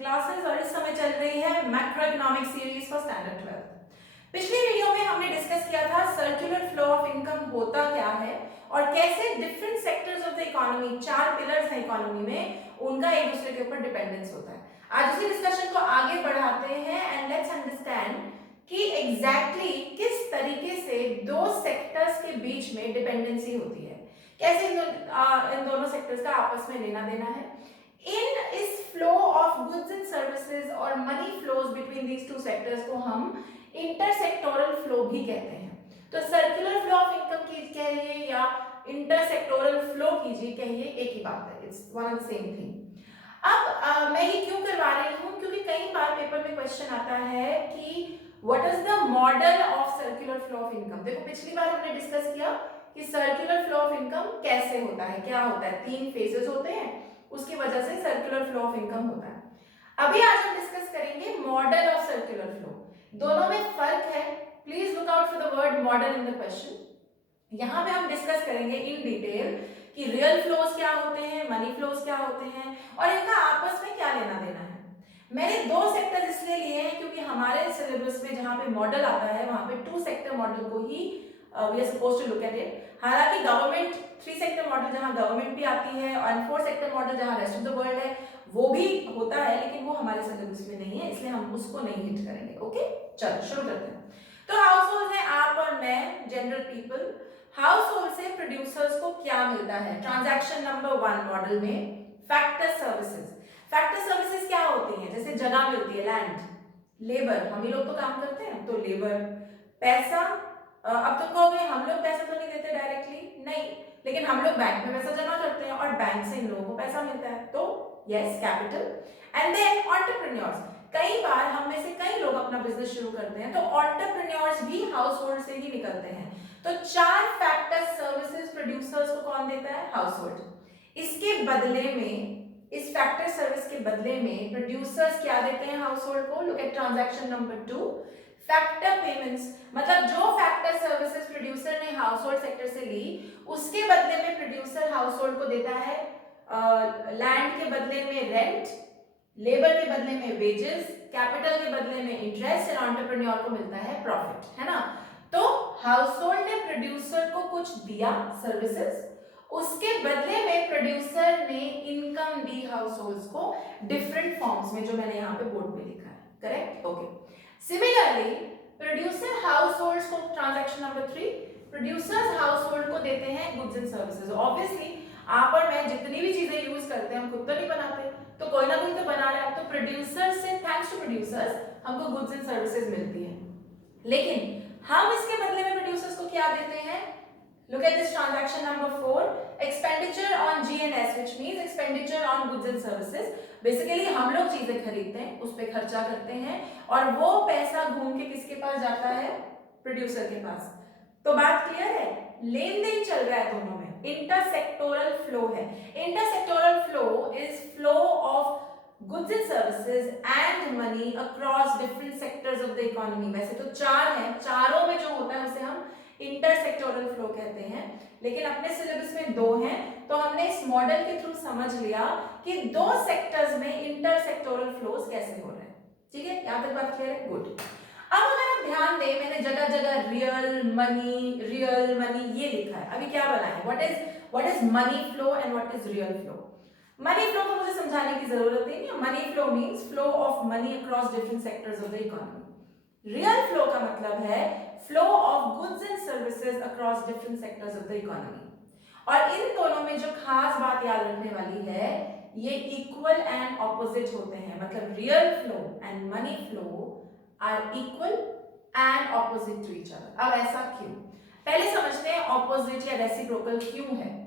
Classes और इस समय चल रही है macro economic series for standard 12। पिछली वीडियो में हमने डिस्कस किया था सर्कुलर फ्लो ऑफ इनकम होता क्या है और कैसे different sectors of the economy, चार पिलर्स हैं इकोनॉमी में, उनका एक दूसरे के ऊपर डिपेंडेंस होता है। आज इसी डिस्कशन को आगे बढ़ाते हैं एंड लेट्स अंडरस्टैंड कि एग्जैक्टली किस तरीके से दो सेक्टर्स के बीच में डिपेंडेंसी होती है, कैसे इन दोनों सेक्टर्स का आपस में लेना देना है। इस flow of goods and services और money flows between these two sectors को हम इंटरसेक्टोरल फ्लो भी कहते हैं। तो सर्कुलर फ्लो ऑफ इनकम की कहिए या इंटरसेक्टोरल फ्लो कीजिए, कहिए, एक ही बात है, it's one and same thing. अब मैं ये क्यों करवा रही हूँ, क्योंकि कई बार पेपर में क्वेश्चन आता है कि what is the model of circular flow of income. देखो पिछली बार हमने डिस्कस किया कि सर्कुलर फ्लो ऑफ इनकम कैसे होता है, क्या होता है, 3 फेजेस होते हैं, उसकी वजह से सर्कुलर फ्लो ऑफ इनकम होता है। अभी आज हम डिस्कस करेंगे मॉडल ऑफ सर्कुलर फ्लो। दोनों में फर्क है, please look out for the word model in the question. यहां पे हम डिस्कस करेंगे इन डिटेल कि रियल फ्लोज क्या होते हैं, मनी फ्लोज क्या होते हैं और इनका आपस में क्या लेना देना है। मैंने 2 सेक्टर इसलिए लिए हैं क्योंकि हमारे सिलेबस में जहां पे मॉडल आता है वहां पे 2 सेक्टर मॉडल को ही we are supposed to look at it. हालांकि गवर्नमेंट 3 सेक्टर मॉडल जहां गवर्नमेंट भी आती है और 4 सेक्टर मॉडल जहां रेस्ट ऑफ द वर्ल्ड है वो भी होता है, लेकिन वो हमारे सिलेबस में नहीं है, इसलिए हम उसको नहीं हिट करेंगे। ओके, चलो शुरू करते हैं। तो हाउस होल्ड है आप और मैं, जनरल पीपल। हाउस होल्ड से प्रोड्यूसर्स को क्या मिलता है? ट्रांजैक्शन नंबर 1 मॉडल में फैक्टर सर्विसेज। फैक्टर सर्विसेज क्या होती हैं? जैसे जगह मिलती है, लैंड, लेबर, हम ही लोग तो काम करते हैं तो लेबर, पैसा। अब तो कहोगे हम लोग पैसा तो नहीं देते डायरेक्टली, नहीं, लेकिन हम लोग बैंक में पैसा जमा करते हैं और बैंक से इन लोगों को पैसा मिलता है, तो yes, capital. And then entrepreneurs. कई बार हम में से कई लोग अपना बिजनेस शुरू करते हैं तो एंटरप्रेन्योर्स भी हाउस होल्ड से ही निकलते हैं। तो 4 फैक्टर सर्विसेज प्रोड्यूसर्स को कौन देता है? House hold. इसके बदले में, इस फैक्टर सर्विस के बदले में प्रोड्यूसर्स क्या देते हैं हाउस होल्ड को? Look at transaction number 2, factor payments. मतलब जो फैक्टर सर्विसेज प्रोड्यूसर ने हाउस होल्ड सेक्टर से ली उसके बदले में प्रोड्यूसर हाउस होल्ड को देता है लैंड के बदले में रेंट, लेबर के बदले में वेजेस, कैपिटल के बदले में इंटरेस्ट और एंटरप्रेन्योर को मिलता है प्रॉफिट, है ना। तो हाउस होल्ड ने प्रोड्यूसर को कुछ दिया सर्विसेज, उसके बदले में प्रोड्यूसर ने इनकम दी हाउस होल्ड्स को डिफरेंट फॉर्म्स में, जो मैंने यहाँ पे बोर्ड पे लिखा है, correct? Okay. Similarly producer households को, transaction number 3, producers household को देते हैं गुड्स एंड सर्विसेज। ऑब्वियसली आप और मैं जितनी भी चीजें यूज करते हैं हम खुद तो नहीं बनाते, तो कोई ना कोई तो बना रहा है, तो प्रोड्यूसर से, थैंक्स टू प्रोड्यूसर्स, हमको गुड्स एंड सर्विसेज मिलती है। लेकिन हम इसके बदले में प्रोड्यूसर्स को क्या देते हैं? Look at this transaction number 4, expenditure on G&S, which means expenditure on goods and services. Basically हम लोग चीजें खरीदते हैं, उस पे खर्चा करते हैं और वो पैसा घूम के किसके पास जाता है? प्रोड्यूसर के पास। तो बात क्लियर है, लेन देन चल रहा है दोनों में, इंटरसेक्टोरल फ्लो है। Intersectoral flow is flow of goods and services and money across different sectors of the economy। वैसे तो 4 हैं, चारों में जो होता है उसे हम इंटरसेक्टोरल फ्लो कहते हैं, लेकिन अपने सिलेबस में 2 हैं, तो हमने इस मॉडल के थ्रू समझ लिया कि 2 सेक्टर्स में इंटरसेक्टोरल फ्लोज कैसे हो रहे हैं। ठीक है, यहां तक बात क्लियर है? गुड। अब अगर आप ध्यान दें, मैंने जगह जगह रियल मनी ये लिखा है। अभी क्या बनाए? What is money flow and what is real flow. Money flow को मुझे समझाने की जरूरत ही नहीं है। Money flow means flow of money across different sectors of the economy. Real flow का मतलब है flow of goods and services across different sectors of the economy. और इन दोनों में जो खास बात याद रखने वाली है, ये इक्वल एंड ऑपोजिट होते हैं। मतलब real flow and money flow are equal and opposite to each other. अब ऐसा क्यों? पहले समझते हैं ऑपोजिट या रेसिप्रोकल क्यों है।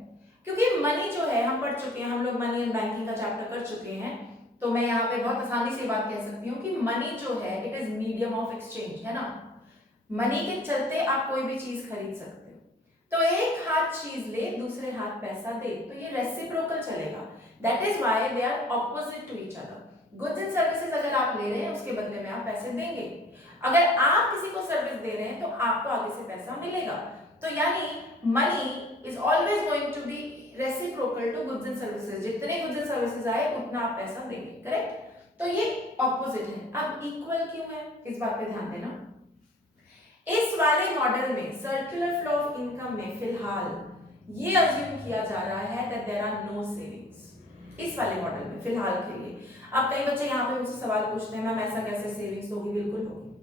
क्योंकि मनी जो है, हम पढ़ चुके हैं, हम लोग मनी एंड बैंकिंग का चैप्टर कर चुके हैं, तो मैं यहाँ पे बहुत आसानी से बात कह सकती हूँ कि मनी जो है it is medium of exchange, है ना। मनी के चलते आप कोई भी चीज खरीद सकते हो, तो एक हाथ चीज ले, दूसरे हाथ पैसा दे, तो ये रेसिप्रोकल चलेगा। That is why they are opposite to each other. Goods and services अगर आप ले रहे हैं उसके बदले में आप पैसे देंगे, अगर आप किसी को सर्विस दे रहे हैं तो आपको आगे से पैसा मिलेगा। तो यानी money is always going to be reciprocal to goods and services. जितने गुड्स एंड सर्विसेज आए उतना आप पैसा देंगे, करेक्ट? तो ये ऑपोजिट है। अब इक्वल क्यों है, इस बात पे ध्यान देना। इस वाले मॉडल में सर्कुलर फ्लो ऑफ इनकम में फिलहाल ये अज्यूम किया जा रहा है that there are no savings. इस वाले मॉडल में फिलहाल के लिए। अब कई बच्चे यहाँ पे मुझसे सवाल पूछते हैं मैम ऐसा कैसे सेविंग्स होगी, बिल्कुल होगी,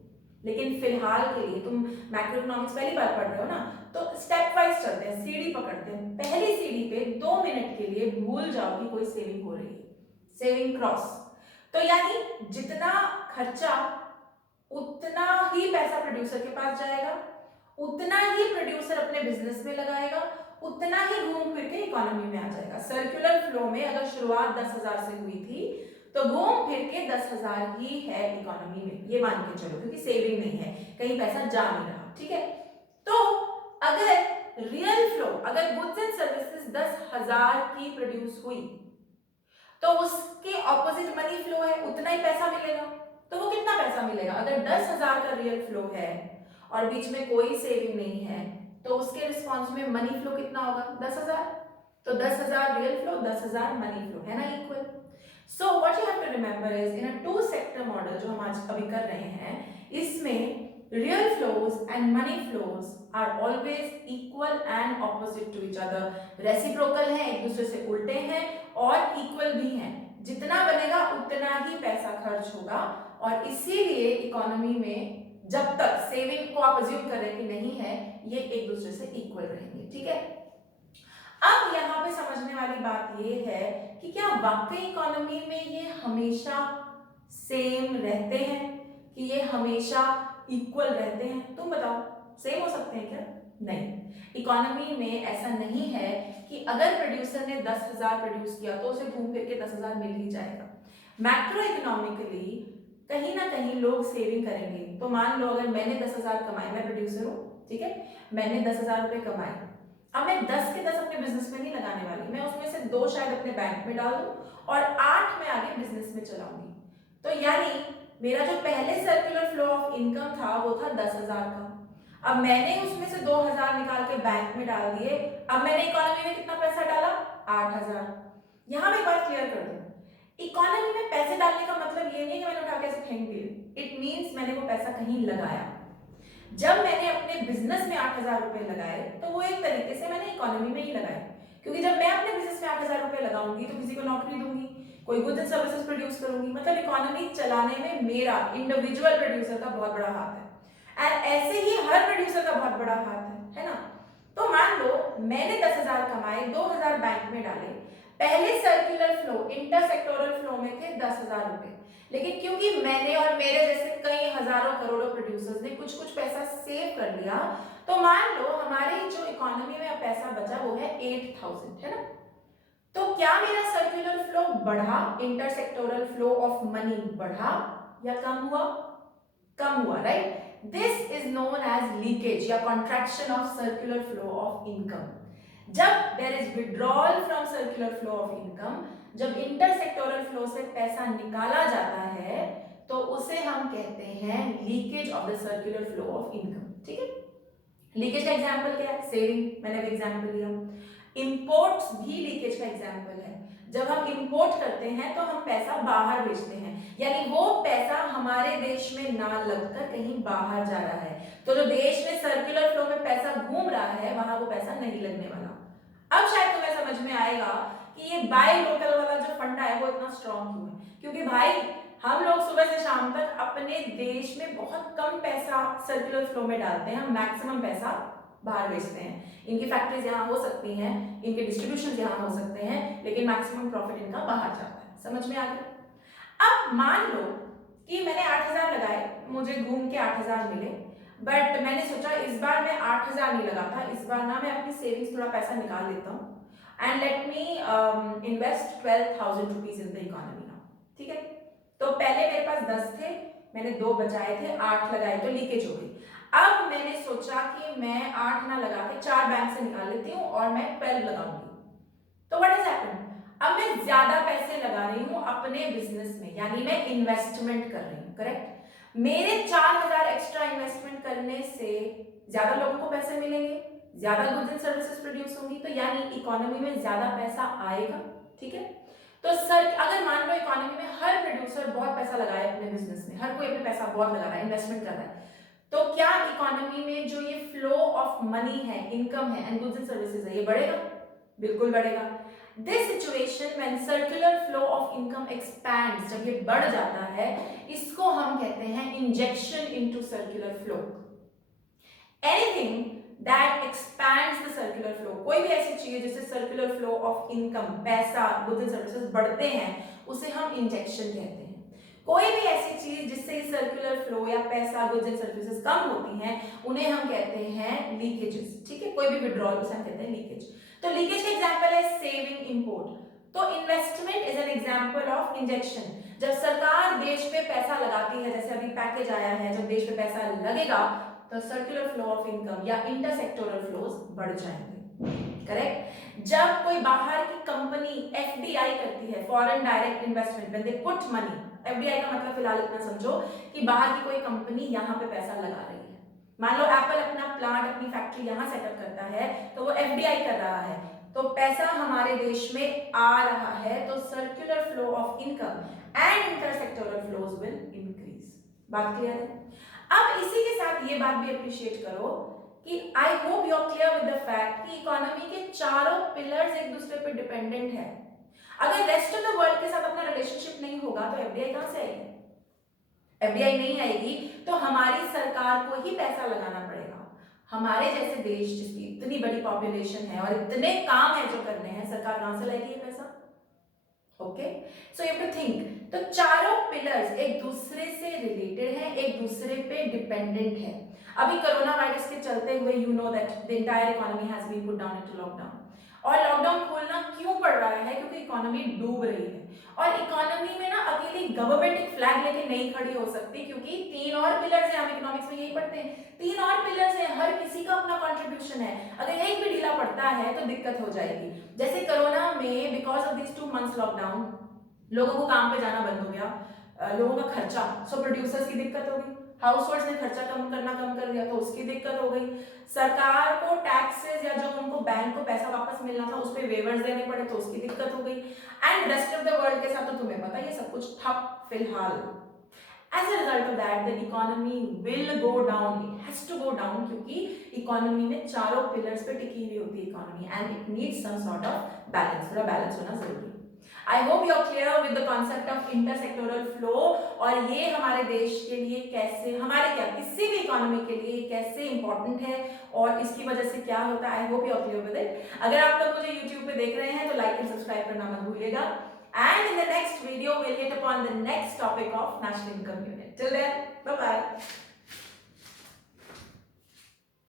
लेकिन फिलहाल के लिए तुम मैक्रो इकोनॉमिक्स पहली बार पढ़ रहे हो ना, तो स्टेप वाइज चलते हैं, सीढ़ी पकड़ते हैं। पहली सीढ़ी पे 2 मिनट के लिए भूल जाओ कि कोई सेविंग हो रही है, सेविंग क्रॉस। तो यानी जितना खर्चा उतना ही पैसा प्रोड्यूसर के पास जाएगा, उतना ही प्रोड्यूसर अपने बिजनेस में लगाएगा, उतना ही घूम फिर के इकोनॉमी में आ जाएगा। सर्कुलर फ्लो में अगर शुरुआत 10,000 से हुई थी तो घूम फिर के 10,000 ही है इकोनॉमी में, ये मान के चलो, क्योंकि सेविंग नहीं है, कहीं पैसा जा नहीं रहा, ठीक है। तो अगर रियल फ्लो, अगर गुड्स एंड सर्विसेज 10,000 की प्रोड्यूस हुई तो उसके ऑपोजिट मनी फ्लो है, उतना ही पैसा मिलेगा। तो वो कितना पैसा मिलेगा? अगर 10,000 का रियल फ्लो है और बीच में कोई सेविंग नहीं है तो उसके रिस्पॉन्स में मनी फ्लो कितना होगा? 10,000। तो 10,000 रियल फ्लो, 10,000 मनी फ्लो, है ना equal. So what you have to remember is in a 2 sector model जो हम आज अभी कर रहे हैं, इसमें real flows and money flows are always equal and opposite to each other, reciprocal है, एक दूसरे से उल्टे हैं और इक्वल भी हैं। जितना बनेगा उतना ही पैसा खर्च होगा और इसीलिए इकोनॉमी में जब तक सेविंग को आप अज्यूम कर रहे हैं कि नहीं है, ये एक दूसरे से इक्वल रहेंगे, ठीक है। अब यहाँ पे समझने वाली बात ये है कि क्या वाकई इकोनॉमी में ये हमेशा सेम रहते हैं कि ये हमेशा इक्वल रहते हैं? तुम बताओ, सेम हो सकते हैं क्या? नहीं, इकोनॉमी में ऐसा नहीं है कि अगर प्रोड्यूसर ने 10,000 प्रोड्यूस किया तो उसे घूम फिर के 10,000 मिल ही जाएगा। मैक्रो इकोनॉमिकली कहीं ना कहीं लोग सेविंग करेंगे। तो मान लो अगर मैंने 10,000 कमाए, मैं प्रोड्यूसर हूँ, ठीक है, मैंने 10,000 रुपए कमाए, अब मैं 10 के 10 अपने बिजनेस में नहीं लगाने वाली, मैं उसमें से 2 शायद अपने बैंक में डाल दूं और 8 मैं आगे बिजनेस में चलाऊंगी। तो यानी मेरा जो पहले सर्कुलर फ्लो ऑफ इनकम था वो था 10,000 का, अब मैंने उसमें से 2,000 निकाल के बैंक में डाल दिए, अब मैंने इकोनॉमी में कितना पैसा डाला? 8,000। यहां मैं बात क्लियर कर दूं, इकोनॉमी में पैसे डालने का मतलब ये नहीं कि मैंने उठा के ऐसे फेंक दिए, इट मींस मैंने वो पैसा कहीं लगाया। जब मैंने अपने बिजनेस में 8,000 रुपए लगाए तो वो एक तरीके से मैंने इकोनॉमी में ही लगाए, क्योंकि जब मैं अपने बिजनेस में 8,000 रुपए लगाऊंगी तो किसी को नौकरी दूंगी, कोई गुड्स एंड सर्विसेज प्रोड्यूस करूंगी, मतलब इकोनॉमी चलाने में मेरा इंडिविजुअल प्रोड्यूसर का बहुत बड़ा हाथ है। एंड ऐसे ही हर प्रोड्यूसर का बहुत बड़ा हाथ है ना। तो मान लो मैंने 10,000 कमाए, 2,000 बैंक में डाले, पहले सर्कुलर फ्लो इंटरसेक्टोरल फ्लो में थे 10,000 रुपए, लेकिन क्योंकि मैंने और मेरे जैसे कई हजारों करोड़ों प्रोड्यूसर्स ने कुछ कुछ पैसा सेव कर लिया, तो मान लो हमारी जो इकोनॉमी में पैसा बचा वो है 8,000, है ना। तो क्या मेरा सर्कुलर फ्लो बढ़ा, इंटरसेक्टोरल फ्लो ऑफ मनी बढ़ा या कम हुआ? कम हुआ, right. This is known as leakage या contraction of circular flow of income. जब there is withdrawal from circular flow of income, जब इंटरसेक्टोरल फ्लो से पैसा निकाला जाता है तो उसे हम कहते हैं leakage of the circular flow of income, ठीक है। लीकेज का एग्जांपल क्या है? सेविंग, मैंने अभी एग्जांपल दिया। इंपोर्ट्स भी लीकेज का एग्जांपल है। जब हम इंपोर्ट करते हैं तो हम पैसा बाहर भेजते हैं, यानी वो पैसा हमारे देश में ना लगकर कहीं बाहर जा रहा है। तो जो देश में सर्कुलर फ्लो में पैसा घूम रहा है वहां वो पैसा नहीं लगने वाला। अब शायद तुम्हें समझ में आएगा कि ये बाय लोकल वाला जो फंडा है वो इतना स्ट्रॉन्ग क्यों है। क्योंकि भाई हम लोग सुबह से शाम तक अपने देश में बहुत कम पैसा सर्कुलर फ्लो में डालते हैं, हम मैक्सिमम पैसा बाहर भेजते हैं। इनकी फैक्ट्रीज यहाँ हो सकती हैं, इनके डिस्ट्रीब्यूशन यहाँ हो सकते हैं, लेकिन मैक्सिमम प्रॉफिट इनका बाहर जाता है। समझ में आ गया? अब मान लो कि मैंने 8,000 लगाए, मुझे घूम के 8,000 मिले, बट मैंने सोचा इस बार मैं 8,000 नहीं लगाता, इस बार ना मैं अपनी सेविंग्स थोड़ा पैसा निकाल लेता हूँ and let me invest 12,000 rupees in the economy now, ठीक है। तो पहले मेरे पास 10 थे, मैंने 2 बचाए थे, 8 लगाए तो लीकेज हो गई। अब मैंने सोचा कि मैं 8 ना लगा के 4 बैंक से निकाल लेती हूँ और मैं 12 लगाऊंगी। तो व्हाट इज हैपेंड? अब मैं ज्यादा पैसे लगा रही हूँ अपने बिजनेस में, यानी मैं इन्वेस्टमेंट कर रही हूँ, करेक्ट। मेरे 4,000 एक्स्ट्रा इन्वेस्टमेंट करने से ज्यादा लोगों को पैसे मिलेंगे, ज्यादा गुड्स एंड सर्विसेज प्रोड्यूस होंगी, तो यानी इकोनॉमी में ज्यादा पैसा आएगा, ठीक है। तो सर अगर मान लो इकोनॉमी में हर प्रोड्यूसर बहुत पैसा लगाए अपने बिजनेस में, हर कोई अपने पैसा बहुत लगा रहा है, इन्वेस्टमेंट कर रहा है, तो क्या इकोनॉमी में जो ये फ्लो ऑफ मनी है, इनकम है एंड गुड्स एंड सर्विसेज है, ये बढ़ेगा? बिल्कुल बढ़ेगा। This situation when circular flow of income expands, जब ये बढ़ जाता है, इसको हम कहते हैं injection into circular flow. Anything that expands the circular flow, कोई भी ऐसी चीज जिससे सर्कुलर फ्लो ऑफ इनकम, पैसा, गुड्स एंड सर्विसेज बढ़ते हैं, उसे हम इंजेक्शन कहते हैं। कोई भी ऐसी चीज जिससे सर्कुलर फ्लो या पैसा, गुड्स एंड सर्विसेज कम होती हैं, उन्हें हम कहते हैं लीकेजेस। ठीक है, कोई भी विड्रॉल उसे हम कहते हैं लीकेज। तो लीकेज का एग्जांपल है सेविंग, इंपोर्ट। तो investment is an example of injection. जब सरकार देश पे पैसा लगाती है, जैसे अभी पैकेज आया है, जब देश पे पैसा लगेगा तो सर्कुलर फ्लो ऑफ इनकम या इंटरसेक्टोरल फ्लोज बढ़ जाएंगे। करेक्ट। जब कोई बाहर की कंपनी एफडीआई करती है, foreign direct investment, when they put money, FDI का मतलब फिलहाल इतना समझो कि बाहर की कोई कंपनी यहाँ पे पैसा लगा रही है। मान लो एप्पल अपना प्लांट, अपनी फैक्ट्री यहाँ सेटअप करता है, तो वो एफडीआई कर रहा है, तो पैसा हमारे देश में आ रहा है, तो circular flow of income and intersectoral flows will increase. बात क्लियर है? अब इसी के साथ ये बात भी अप्रिशिएट करो कि I hope you are clear with the fact कि इकोनॉमी के चारों पिलर्स एक दूसरे पे डिपेंडेंट है। अगर रेस्ट ऑफ द वर्ल्ड के साथ अपना रिलेशनशिप नहीं होगा तो एफडीआई कहां से आएगी? एफडीआई नहीं आएगी तो हमारी सरकार को ही पैसा लगाना पड़ेगा। हमारे जैसे देश जिसकी इतनी बड़ी पॉपुलेशन है और इतने काम है जो करने हैं, सरकार कहां से लाएगी ये पैसा? Okay, so you have to think. तो चारों पिलर्स एक दूसरे से रिलेटेड है, एक दूसरे पे डिपेंडेंट है। अभी कोरोना वायरस के चलते हुए you know that the entire economy has been put down into lockdown. और लॉकडाउन खोलना क्यों पड़ रहा है? क्योंकि इकोनॉमी डूब रही है। और इकोनॉमी में ना अकेली गवर्नमेंट एक फ्लैग लेके नहीं खड़ी हो सकती, क्योंकि तीन और पिलर्स हैं, हम इकोनॉमिक्स में यही पढ़ते हैं, तीन और पिलर्स हैं, हर किसी का अपना कंट्रीब्यूशन है। अगर एक भी ढीला पड़ता है तो दिक्कत हो जाएगी। जैसे कोरोना में because of this 2 months lockdown, लोगों को काम पे जाना बंद हो गया, लोगों का खर्चा, सो प्रोड्यूसर्स की दिक्कत हो गई, हाउस होल्ड्स ने खर्चा कम कर दिया तो उसकी दिक्कत हो गई, सरकार को टैक्सेस या जो उनको बैंक को पैसा वापस मिलना था उस पे वेवर्स देने पड़े तो उसकी दिक्कत हो गई, and rest of the world के साथ तो तुम्हें पता ये सब कुछ ठप फिलहाल। As a result of that, the economy will go down. It has to go down क्योंकि इकोनॉमी में चारों पिलर्स पे टिकी हुई होती है economy, and it needs some sort of balance. थोड़ा बैलेंस होना जरूरी है। I hope you are clear with the concept of intersectoral flow, और ये हमारे देश के लिए कैसे, हमारे क्या किसी भी इकोनॉमी के लिए कैसे इंपॉर्टेंट है और इसकी वजह से क्या होता है। I hope you are clear with it. अगर आप लोग मुझे यूट्यूब पे देख रहे हैं तो लाइक एंड सब्सक्राइब करना मत भूलिएगा, and in the next video we'll hit upon the next topic of national income unit. Till then, bye bye.